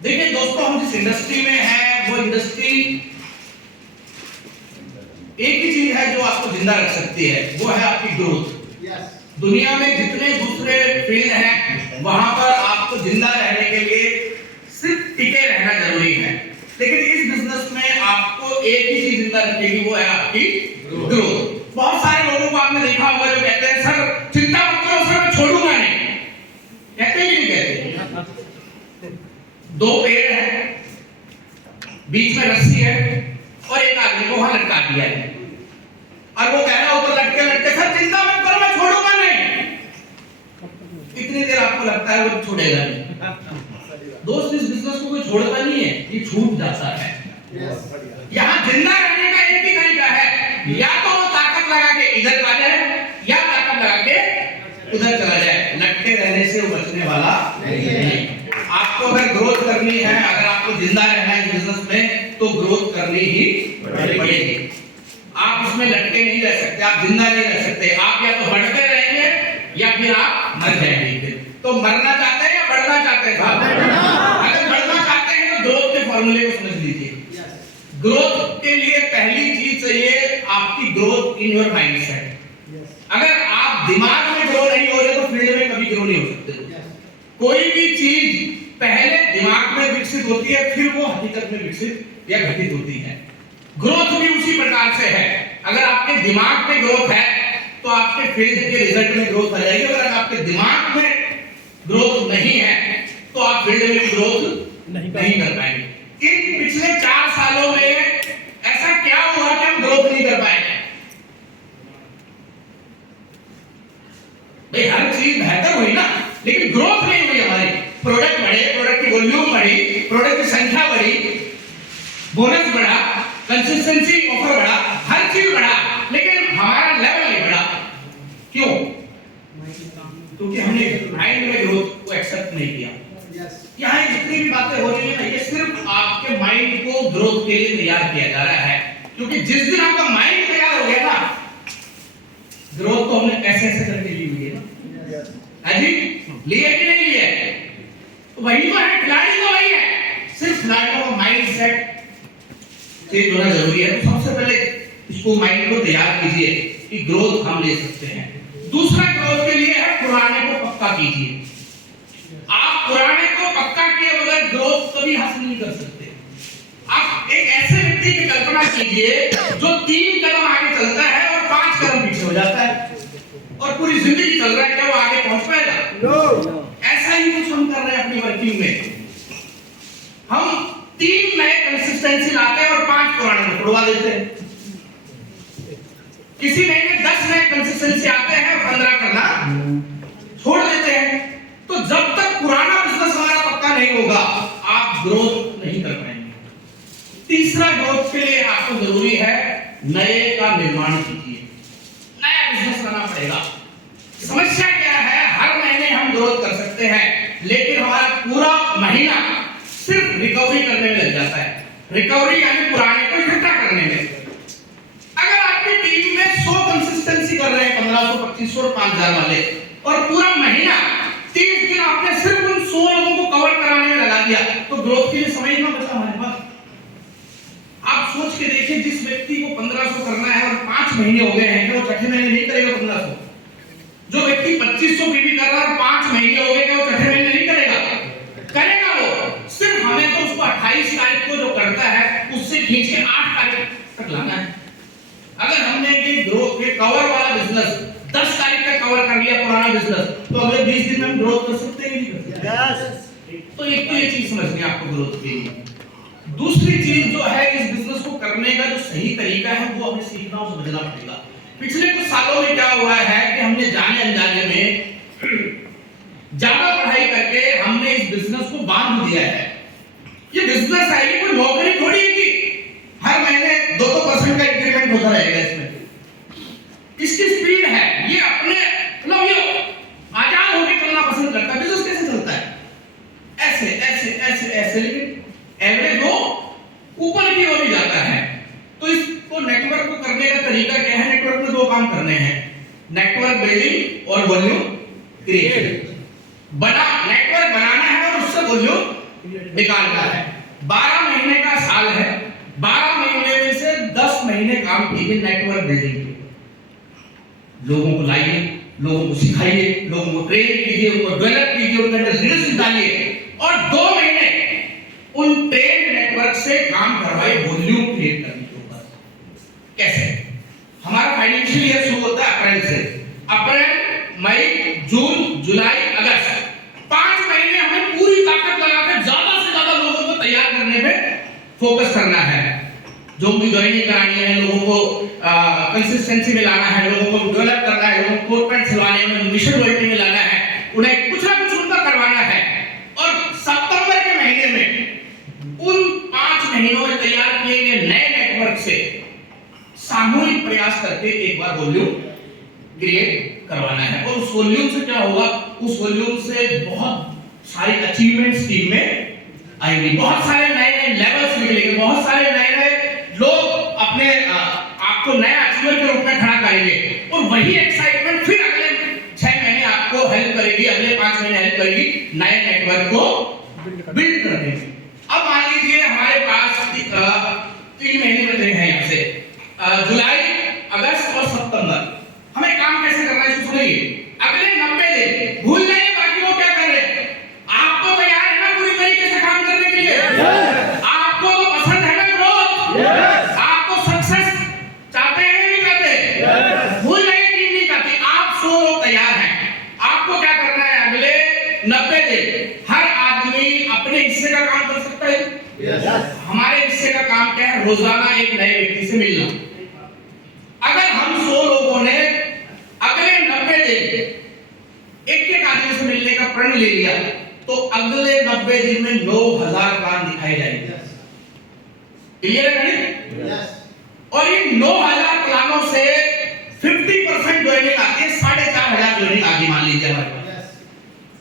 देखिए दोस्तों, हम जिस इंडस्ट्री में हैं वो इंडस्ट्री एक ही चीज है जो आपको जिंदा रख सकती है, वो है आपकी ग्रोथ। दुनिया में जितने दूसरे फील्ड हैं वहां पर आपको जिंदा रहने के लिए सिर्फ टिके रहना जरूरी है, लेकिन इस बिजनेस में आपको एक ही चीज जिंदा रखेगी, वो है आपकी ग्रोथ। बहुत सारे लोगों को आपने देखा होगा जो कहते हैं सर चिंता मत करो सर, मैं छोड़ूंगा नहीं। कहते कि नहीं कहते? दो पेड़ हैं, बीच में रस्सी है और एक आदमी को वहां लटका दिया है और वो कह रहा है ऊपर लटके लटके सर चिंता मत करो, मैं छोड़ूंगा नहीं। कितनी देर आपको लगता है वो छोड़ेगा नहीं? दोस्त, इस बिजनेस को कोई छोड़ता नहीं है, ये छूट जाता है। यहाँ जिंदा रहने का एक ही तरीका है, या तो वो ताकत लगा के इधर आ जाए या ताकत लगा के उधर चला जाए। लटके रहने से वो बचने वाला नहीं। आपको अगर ग्रोथ करनी है, अगर आपको जिंदा रहना है इस बिजनेस में, तो ग्रोथ करनी ही पड़ेगी। आप उसमें लटके नहीं रह सकते, आप जिंदा नहीं रह सकते। आप या तो बढ़ते रहेंगे या फिर आप मर जाएंगे। तो मरना चाहते हैं या बढ़ना चाहते हैं साहब? अगर बढ़ना चाहते हैं तो ग्रोथ के फॉर्मूले को समझ लीजिए। ग्रोथ के लिए पहली चीज चाहिए आपकी ग्रोथ इन योर माइंडसेट। अगर आप दिमाग में ग्रो नहीं हो रहे तो फील्ड में कभी ग्रो नहीं हो सकते। कोई भी चीज पहले दिमाग में विकसित होती है, फिर वो हकीकत में विकसित या घटित होती है। ग्रोथ भी उसी प्रकार से है। अगर आपके दिमाग में ग्रोथ है तो आपके फील्ड के रिजल्ट में ग्रोथ आ जाएगी। अगर आपके दिमाग में ग्रोथ नहीं है तो आप फील्ड में ग्रोथ नहीं कर पाएंगे। इन पिछले 4 सालों में ऐसा क्या हुआ कि हम ग्रोथ नहीं कर पाए? भाई हर चीज बेहतर हुई ना, लेकिन ग्रोथ नहीं हुई हमारी। प्रोडक्ट बढ़े, प्रोडक्ट की वॉल्यूम बढ़ी, प्रोडक्ट की संख्या बढ़ी, बोनस बढ़ा, कंसिस्टेंसी ऑफर बढ़ा, हर चीज बढ़ा, लेकिन हमारा लेवल नहीं बढ़ा। क्यों? क्योंकि हमने माइंड में ग्रोथ को एक्सेप्ट नहीं किया। यहाँ जितनी भी बातें हो रही है ना, ये सिर्फ आपके माइंड को ग्रोथ के लिए तैयार किया जा रहा है। क्योंकि जिस दिन आपका माइंड तैयार हो गया ना, ग्रोथ तो हमने ऐसे ऐसे करके ली हुई है ना। अजी लिए कि नहीं लिए? तो वही तो है, खिलाड़ी तो वही है। सिर्फ खिलाड़ियों का माइंड सेट चेंज होना जरूरी है। तो सबसे पहले इसको माइंड को तैयार कीजिए कि ग्रोथ हम ले सकते हैं। दूसरा ग्रोथ के लिए है पुराने को पक्का कीजिए। आप पुराने को पक्का किए बगैर ग्रोथ कभी हासिल नहीं कर सकते। आप एक ऐसे व्यक्ति की कल्पना कीजिए जो 3 कदम आगे चलता है और 5 कदम पीछे हो जाता है और पूरी जिंदगी चल रहा है, क्या वो आगे पहुंच पाएगा? no. ऐसा ही कुछ हम कर रहे हैं अपनी वर्किंग में। हम 3 नए कंसिस्टेंसी लाते हैं और 5 पुराने को तोड़वा देते हैं। किसी महीने 10 नए कंसिस्टेंसी आते हैं और 15 करना छोड़ देते हैं। तो जब तक पुराना बिजनेस हमारा पक्का नहीं होगा, आप ग्रोथ नहीं कर पाएंगे। तीसरा ग्रोथ के लिए आपको जरूरी है नए का निर्माण कीजिए। नया बिजनेस लाना पड़ेगा। समस्या क्या है? हर महीने हम ग्रोथ कर सकते हैं, लेकिन हमारा पूरा महीना सिर्फ रिकवरी करने में लग जाता है। रिकवरी यानी पुराने को इकट्ठा करने में। अगर आपकी टीम में 100 कंसिस्टेंसी कर रहे हैं, 1500, 2500 और 5000 वाले, और पूरा महीना 30 दिन आपने सिर्फ उन 100 लोगों को कवर कराने में लगा दिया, तो ग्रोथ के लिए समय ही ना बचा हमारे पास। आप सोच के देखिए, जिस व्यक्ति को 1500 करना है और 5 महीने हो गए हैं, क्या वो छठे महीने नहीं करेगा 1500? जो व्यक्ति 2500 भी कर रहा है और 5 महीने हो गए, क्या वो छठे महीने नहीं करेगा? करेगा वो। सिर्फ हमें तो उसको 28 तारीख को जो करता है उससे खींच के 8 तारीख तक लाना है। अगर हमने ये ग्रोथ के कवर वाला बिजनेस 10 तारीख तक कवर कर लिया पुराना बिजनेस, तो अगले 20 दिन में हम ग्रोथ कर सकते हैं कि नहीं कर सकते? तो एक तो ये चीज समझनी है आपको ग्रोथ के लिए। दूसरी चीज जो है, इस बिजनेस को करने का जो सही तरीका है वो हमें सीखना और समझना पड़ेगा। पिछले कुछ सालों में क्या हुआ है कि हमने जाने अनजाने में ज्यादा पढ़ाई करके हमने इस बिजनेस को बांध दिया है। ये बिजनेस है, ये कोई नौकरी थोड़ी है कि हर महीने 2% का इंक्रीमेंट होता रहेगा। इसमें इसकी स्पीड है, ये अपने मतलब ये आजाद होकर चलना पसंद करता है। बिजनेस कैसे चलता है? ऐसे ऐसे ऐसे ऐसे, लेकिन एवरेज वो ऊपर की ओर ही जाता है। तो इसको नेटवर्क को करने का तरीका क्या है? नेटवर्क में 2 काम करने हैं, नेटवर्क बिल्डिंग और वॉल्यूम क्रिएशन। बड़ा नेटवर्क बनाना है और उससे वॉल्यूम निकालना है। 12 महीने का साल है, 12 महीने में से 10 महीने काम कीजिए नेटवर्क बिल्डिंग के। लोगों को लाइए, लोगों को सिखाइए, लोगों को ट्रेन कीजिए, उनको डेवलप कीजिए, उनके अंदर लीडरशिप डालिए और 2 महीने उन ट्रेन नेटवर्क से काम करवाइए वॉल्यूम क्रिएट करने के ऊपर। कैसे? हमारा फाइनेंशियल ईयर शुरू होता है अप्रैल से। अप्रैल, मई, जून, जुलाई, अगस्त, 5 महीने हमें पूरी ताकत लगाकर ज्यादा से ज्यादा लोगों को तैयार करने पे फोकस करना है। जो भी ज्वाइनिंग करानी है, लोगों को कंसिस्टेंसी में लाना है, लोगों को डेवलप करना है, लोगों को कोर पैंट सिलवाने हैं, उन्हें मिशन लॉयल्टी में लाना है, उन्हें कुछ ना कुछ उनका करवाना है। और सितंबर के महीने में उन 5 महीनों में तैयार किए गए नए नेटवर्क से सामूहिक प्रयास करके एक बार वॉल्यूम क्रिएट करवाना है। और उस वॉल्यूम से क्या होगा? उस वॉल्यूम से बहुत सारी अचीवमेंट्स टीम में आएंगी, बहुत सारे नए नए लेवल्स निकलेंगे, बहुत सारे नए नए लोग अपने आपको नया अचीवर के रूप में खड़ा करेंगे। और वही एक्साइटमेंट फिर अगले 6 महीने आपको हेल्प करेगी, अगले 5 महीने हेल्प करेगी नए नेटवर्क को बिल्ड करने में। अब मान लीजिए हमारे पास 3 महीने बचे हैं यहाँ से, जुलाई, अगस्त और सितंबर। हमें काम कैसे करना है इसको सुनिए। अगले 90 दिन भूल जाइए बाकी वो क्या कर रहे हैं। आपको तैयार है ना पूरी तरीके से काम करने के लिए? आपको तो पसंद है ना ग्रोथ? आपको सक्सेस चाहते हैं नहीं चाहते? भूल जाइए टीम नहीं चाहती, आप 100 लोग तैयार हैं। आपको क्या करना है? अगले 90 दिन हर आदमी अपने हिस्से का काम कर सकता है। हमारे हिस्से का काम क्या है? रोजाना एक नए व्यक्ति से मिलना। अगर हम 100 लोगों ने अगले 90 दिन एक आदमी से मिलने का प्रण ले लिया तो अगले 90 दिन में 9000 प्लान दिखाए जाएंगे। क्लियर है गणित? और इन 9000 प्लानों से 50% ज्वाइनिंग आती है, 4500 ज्वाइनिंग आगे मान लीजिए हमारे पास।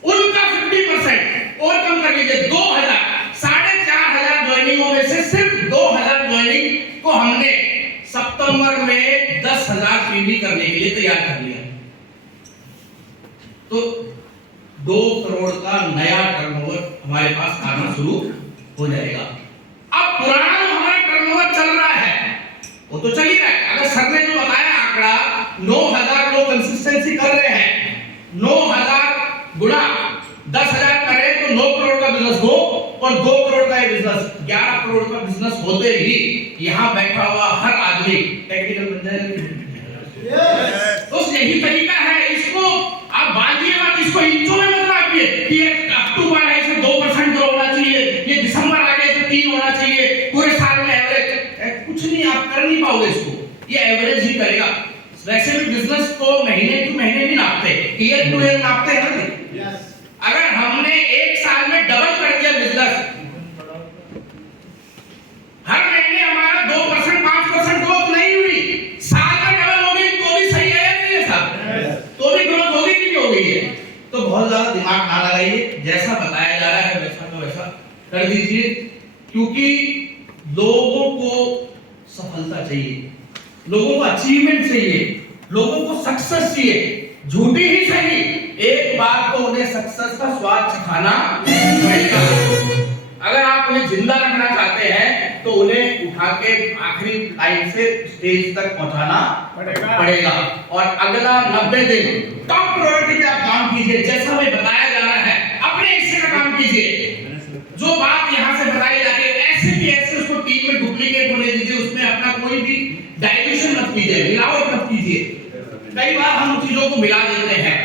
उनका 50% और कम कर लीजिए, 2000, 4500 ज्वाइनिंगों में से सिर्फ 2000 ज्वाइनिंग को हमने सितंबर में 10,000 पीवी करने के लिए तैयार कर लिया। तो 2 करोड़ का नया टर्नओवर हमारे पास आना शुरू हो जाएगा। अब पुराना जो हमारा टर्नओवर चल रहा है वो तो चल ही रहा है। अगर सर ने जो बताया आंकड़ा 9000 लोग कंसिस्टेंसी कर रहे हैं, 9000 गुणा 10,000 करें तो 9 करोड़ का बिजनेस हो और 2 करोड़ का बिजनेस 11 करोड़ का बिजनेस होते ही यहाँ बैठा हुआ हर आदमी टेक्निकल बन जाएगा। तो यही तरीका है। इसको आप बांधिए मत, इसको इंचों में मत रखिए कि ये अक्टूबर है इसे 2% ग्रो होना चाहिए, ये दिसंबर आ गया इसे 3 होना चाहिए, पूरे साल में एवरेज कुछ नहीं, आप कर नहीं पाओगे इसको, ये एवरेज ही करेगा। वैसे भी बिजनेस को महीने टू महीने नहीं नापते, ईयर टू ईयर नापते हैं ना। अगर हमने एक साल में डबल कर दिया बिजनेस, हर महीने हमारा 2% 5% ग्रोथ नहीं हुई, साल में डबल हो गई तो भी सही है या नहीं है साहब? तो भी ग्रोथ होगी कि नहीं हो गई है? तो बहुत ज्यादा दिमाग ना लगाइए, जैसा बताया जा रहा है वैसा का वैसा कर दीजिए, क्योंकि लोगों को सफलता चाहिए, लोगों को अचीवमेंट चाहिए, लोगों को सक्सेस चाहिए, झूठी ही सही, एक बार तो उन्हें सक्सेस का स्वाद चखाना पड़ेगा। अगर आप उन्हें जिंदा रखना चाहते हैं तो उन्हें उठा के आखिरी लाइन से स्टेज तक पहुंचाना पड़ेगा। और अगला 90 दिन टॉप प्रायोरिटी पे आप काम कीजिए, जैसा हमें बताया जा रहा है अपने हिस्से का काम कीजिए। जो बात यहाँ से बताई जा रही है ऐसे भी ऐसे उसको टीम में डुप्लीकेट होने दीजिए, उसमें अपना कोई भी डाइल्यूशन मत कीजिए, मिलावट मत कीजिए। कई बार हम चीजों को मिला देते हैं।